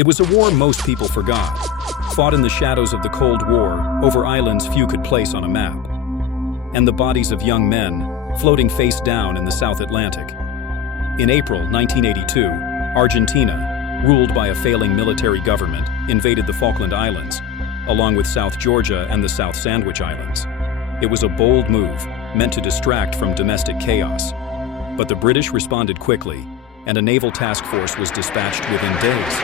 It was a war most people forgot, fought in the shadows of the Cold War over islands few could place on a map, and the bodies of young men floating face down in the South Atlantic. In April 1982, Argentina, ruled by a failing military government, invaded the Falkland Islands, along with South Georgia and the South Sandwich Islands. It was a bold move, meant to distract from domestic chaos. But the British responded quickly, and a naval task force was dispatched within days.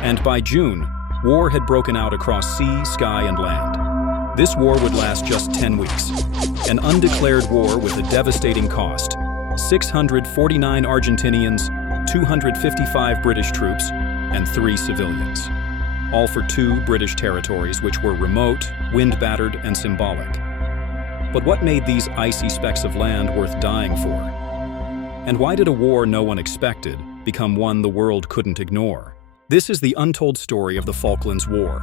And by June, war had broken out across sea, sky, and land. This war would last just 10 weeks. An undeclared war with a devastating cost: 649 Argentinians, 255 British troops, and 3 civilians. All for 2 British territories which were remote, wind-battered, and symbolic. But what made these icy specks of land worth dying for? And why did a war no one expected become one the world couldn't ignore? This is the untold story of the Falklands War.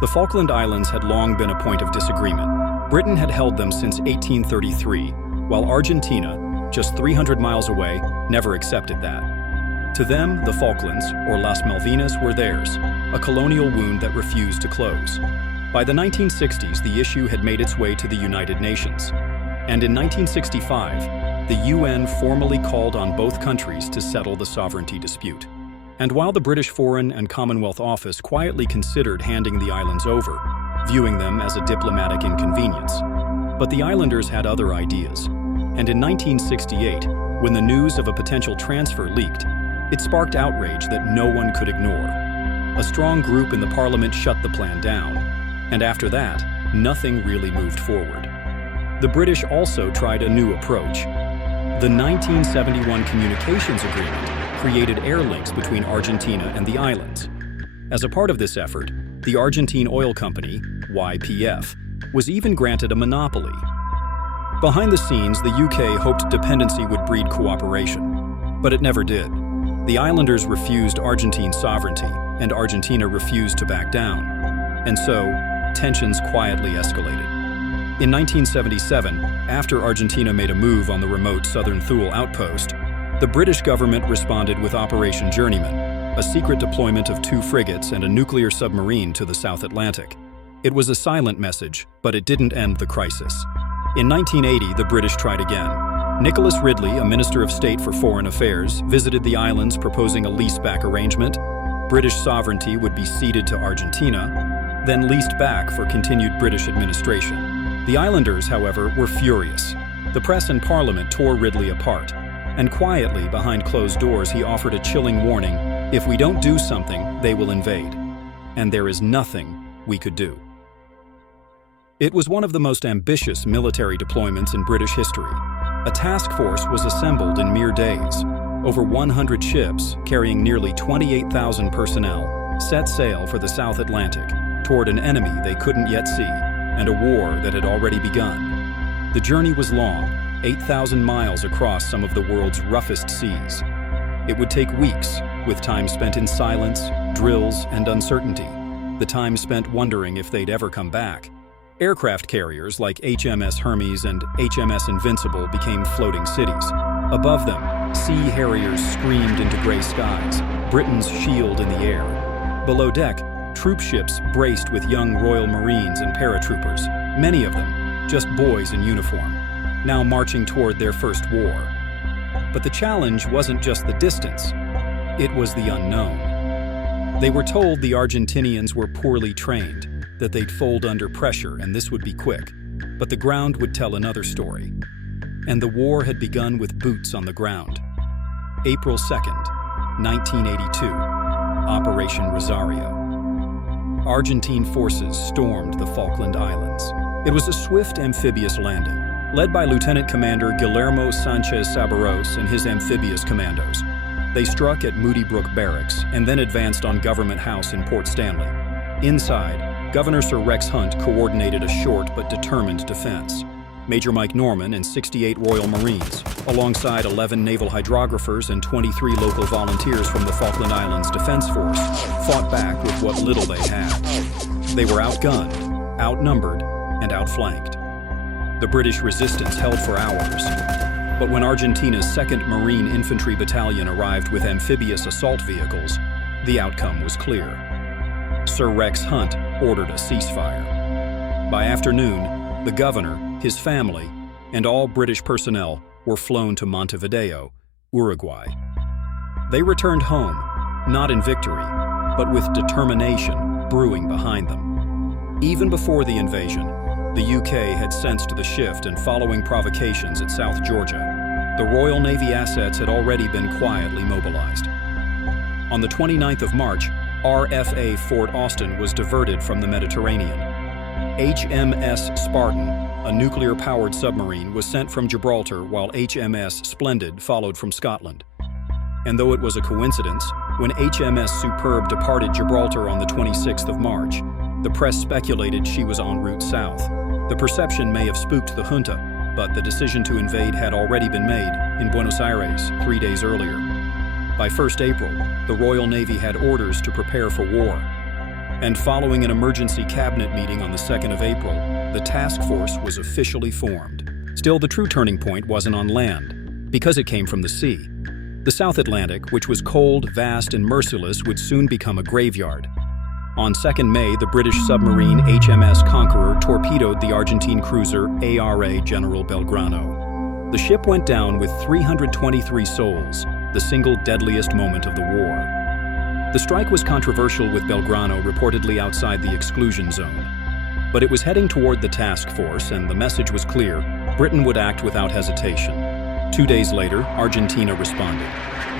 The Falkland Islands had long been a point of disagreement. Britain had held them since 1833, while Argentina, just 300 miles away, never accepted that. To them, the Falklands, or Las Malvinas, were theirs, a colonial wound that refused to close. By the 1960s, the issue had made its way to the United Nations. And in 1965, the UN formally called on both countries to settle the sovereignty dispute. And while the British Foreign and Commonwealth Office quietly considered handing the islands over, viewing them as a diplomatic inconvenience, but the islanders had other ideas. And in 1968, when the news of a potential transfer leaked, it sparked outrage that no one could ignore. A strong group in the parliament shut the plan down, and after that, nothing really moved forward. The British also tried a new approach. The 1971 Communications Agreement created air links between Argentina and the islands. As a part of this effort, the Argentine Oil Company, YPF, was even granted a monopoly. Behind the scenes, the UK hoped dependency would breed cooperation, but it never did. The islanders refused Argentine sovereignty, and Argentina refused to back down. And so, tensions quietly escalated. In 1977, after Argentina made a move on the remote southern Thule outpost, the British government responded with Operation Journeyman, a secret deployment of 2 frigates and a nuclear submarine to the South Atlantic. It was a silent message, but it didn't end the crisis. In 1980, the British tried again. Nicholas Ridley, a Minister of State for Foreign Affairs, visited the islands proposing a leaseback arrangement. British sovereignty would be ceded to Argentina, then leased back for continued British administration. The islanders, however, were furious. The press and Parliament tore Ridley apart, and quietly, behind closed doors, he offered a chilling warning: if we don't do something, they will invade. And there is nothing we could do. It was one of the most ambitious military deployments in British history. A task force was assembled in mere days. Over 100 ships, carrying nearly 28,000 personnel, set sail for the South Atlantic, toward an enemy they couldn't yet see, and a war that had already begun. The journey was long, 8,000 miles across some of the world's roughest seas. It would take weeks, with time spent in silence, drills, and uncertainty, the time spent wondering if they'd ever come back. Aircraft carriers like HMS Hermes and HMS Invincible became floating cities. Above them, sea harriers screamed into gray skies, Britain's shield in the air. Below deck, troop ships braced with young Royal Marines and paratroopers, many of them just boys in uniform, now marching toward their first war. But the challenge wasn't just the distance, it was the unknown. They were told the Argentinians were poorly trained, that they'd fold under pressure and this would be quick, but the ground would tell another story. And the war had begun with boots on the ground. April 2nd, 1982, Operation Rosario. Argentine forces stormed the Falkland Islands. It was a swift amphibious landing, led by Lieutenant Commander Guillermo Sanchez Sabaros and his amphibious commandos. They struck at Moody Brook Barracks and then advanced on Government House in Port Stanley. Inside, Governor Sir Rex Hunt coordinated a short but determined defense. Major Mike Norman and 68 Royal Marines, alongside 11 naval hydrographers and 23 local volunteers from the Falkland Islands Defense Force, fought back with what little they had. They were outgunned, outnumbered, and outflanked. The British resistance held for hours, but when Argentina's 2nd Marine Infantry Battalion arrived with amphibious assault vehicles, The outcome was clear. Sir Rex Hunt ordered a ceasefire. By afternoon, the governor, his family, and all British personnel were flown to Montevideo, Uruguay. They returned home, not in victory, but with determination brewing behind them. Even before the invasion, the UK had sensed the shift, and following provocations at South Georgia, the Royal Navy assets had already been quietly mobilized. On the 29th of March, RFA Fort Austin was diverted from the Mediterranean. HMS Spartan, a nuclear-powered submarine, was sent from Gibraltar, while HMS Splendid followed from Scotland. And though it was a coincidence, when HMS Superb departed Gibraltar on the 26th of March, the press speculated she was en route south. The perception may have spooked the junta, but the decision to invade had already been made in Buenos Aires 3 days earlier. By 1st April, the Royal Navy had orders to prepare for war. And following an emergency cabinet meeting on the 2nd of April, the task force was officially formed. Still, the true turning point wasn't on land, because it came from the sea. The South Atlantic, which was cold, vast, and merciless, would soon become a graveyard. On 2nd May, the British submarine HMS Conqueror torpedoed the Argentine cruiser ARA General Belgrano. The ship went down with 323 souls, the single deadliest moment of the war. The strike was controversial, with Belgrano reportedly outside the exclusion zone. But it was heading toward the task force, and the message was clear: Britain would act without hesitation. 2 days later, Argentina responded.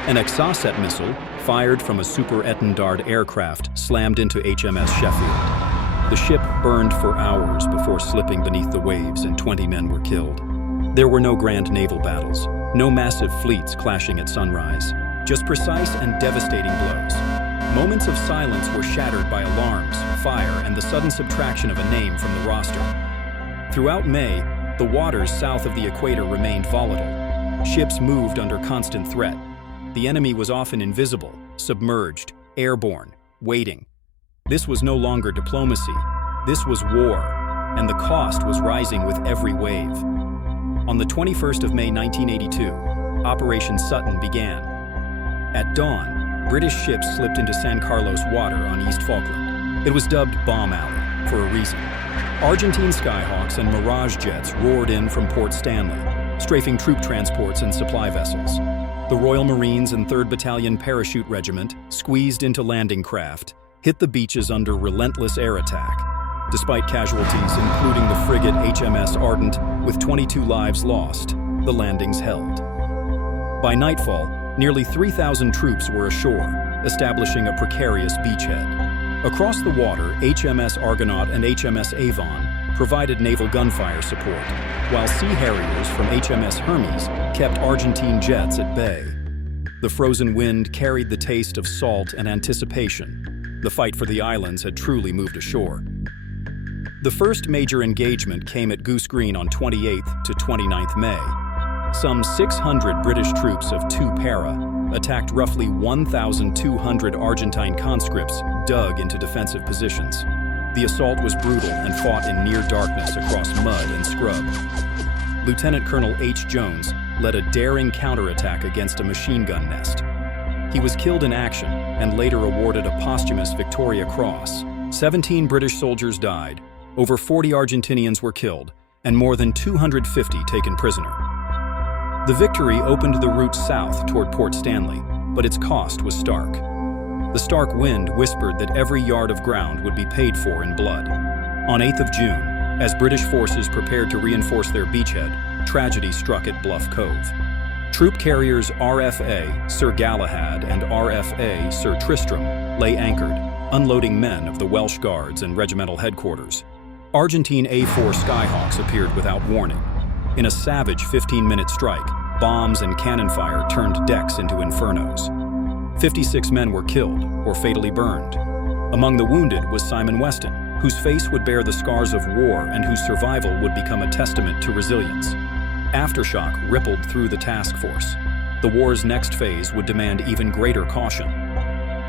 An Exocet missile, fired from a Super Étendard aircraft, slammed into HMS Sheffield. The ship burned for hours before slipping beneath the waves, and 20 men were killed. There were no grand naval battles, no massive fleets clashing at sunrise, just precise and devastating blows. Moments of silence were shattered by alarms, fire, and the sudden subtraction of a name from the roster. Throughout May, the waters south of the equator remained volatile. Ships moved under constant threat. The enemy was often invisible, submerged, airborne, waiting. This was no longer diplomacy. This was war, and the cost was rising with every wave. On the 21st of May 1982, Operation Sutton began. At dawn, British ships slipped into San Carlos water on East Falkland. It was dubbed Bomb Alley for a reason. Argentine Skyhawks and Mirage jets roared in from Port Stanley, strafing troop transports and supply vessels. The Royal Marines and 3rd Battalion Parachute Regiment, squeezed into landing craft, hit the beaches under relentless air attack. Despite casualties, including the frigate HMS Ardent, with 22 lives lost, the landings held. By nightfall, nearly 3,000 troops were ashore, establishing a precarious beachhead. Across the water, HMS Argonaut and HMS Avon provided naval gunfire support, while Sea Harriers from HMS Hermes kept Argentine jets at bay. The frozen wind carried the taste of salt and anticipation. The fight for the islands had truly moved ashore. The first major engagement came at Goose Green on 28th to 29th May. Some 600 British troops of 2 para attacked roughly 1,200 Argentine conscripts dug into defensive positions. The assault was brutal and fought in near darkness across mud and scrub. Lieutenant Colonel H. Jones led a daring counterattack against a machine gun nest. He was killed in action and later awarded a posthumous Victoria Cross. 17 British soldiers died, over 40 Argentinians were killed, and more than 250 taken prisoner. The victory opened the route south toward Port Stanley, but its cost was stark. The stark wind whispered that every yard of ground would be paid for in blood. On 8th of June, as British forces prepared to reinforce their beachhead, tragedy struck at Bluff Cove. Troop carriers RFA Sir Galahad and RFA Sir Tristram lay anchored, unloading men of the Welsh Guards and regimental headquarters. Argentine A4 Skyhawks appeared without warning. In a savage 15-minute strike, bombs and cannon fire turned decks into infernos. 56 men were killed or fatally burned. Among the wounded was Simon Weston, whose face would bear the scars of war and whose survival would become a testament to resilience. Aftershock rippled through the task force. The war's next phase would demand even greater caution.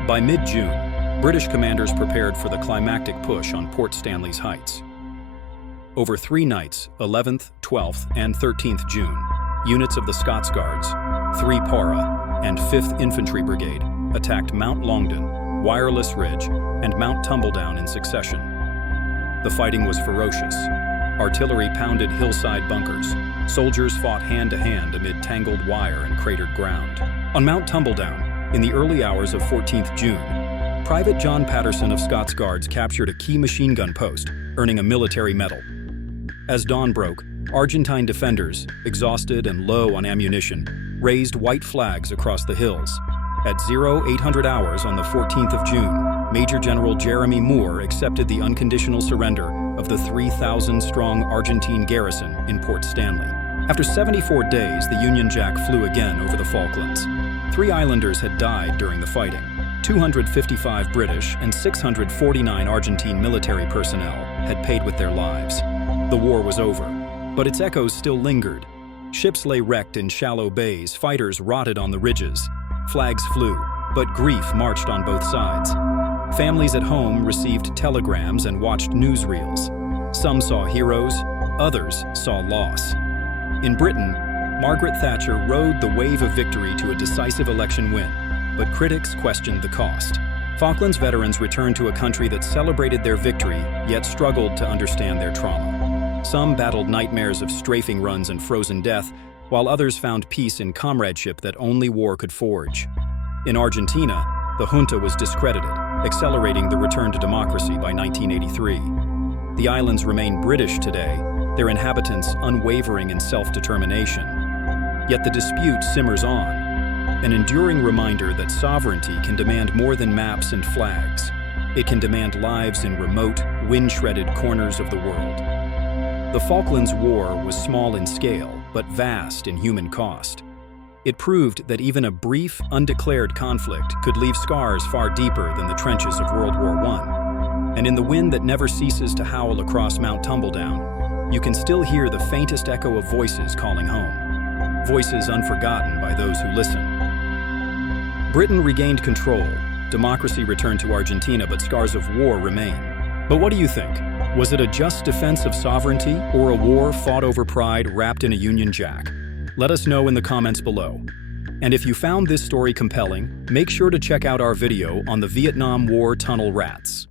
By mid-June, British commanders prepared for the climactic push on Port Stanley's heights. Over 3 nights, 11th, 12th, and 13th June, units of the Scots Guards, 3 Para, and 5th Infantry Brigade attacked Mount Longdon, Wireless Ridge, and Mount Tumbledown in succession. The fighting was ferocious. Artillery pounded hillside bunkers. Soldiers fought hand-to-hand amid tangled wire and cratered ground. On Mount Tumbledown, in the early hours of 14th June, Private John Patterson of Scots Guards captured a key machine gun post, earning a military medal. As dawn broke, Argentine defenders, exhausted and low on ammunition, raised white flags across the hills. At 0800 hours on the 14th of June, Major General Jeremy Moore accepted the unconditional surrender of the 3,000-strong Argentine garrison in Port Stanley. After 74 days, the Union Jack flew again over the Falklands. 3 islanders had died during the fighting. 255 British and 649 Argentine military personnel had paid with their lives. The war was over, but its echoes still lingered. Ships lay wrecked in shallow bays, fighters rotted on the ridges. Flags flew, but grief marched on both sides. Families at home received telegrams and watched newsreels. Some saw heroes, others saw loss. In Britain, Margaret Thatcher rode the wave of victory to a decisive election win, but critics questioned the cost. Falklands veterans returned to a country that celebrated their victory, yet struggled to understand their trauma. Some battled nightmares of strafing runs and frozen death, while others found peace in comradeship that only war could forge. In Argentina, the junta was discredited, accelerating the return to democracy by 1983. The islands remain British today, their inhabitants unwavering in self-determination. Yet the dispute simmers on, an enduring reminder that sovereignty can demand more than maps and flags. It can demand lives in remote, wind-shredded corners of the world. The Falklands War was small in scale, but vast in human cost. It proved that even a brief, undeclared conflict could leave scars far deeper than the trenches of World War I. And in the wind that never ceases to howl across Mount Tumbledown, you can still hear the faintest echo of voices calling home. Voices unforgotten by those who listen. Britain regained control. Democracy returned to Argentina, but scars of war remain. But what do you think? Was it a just defense of sovereignty or a war fought over pride wrapped in a Union Jack? Let us know in the comments below. And if you found this story compelling, make sure to check out our video on the Vietnam War tunnel rats.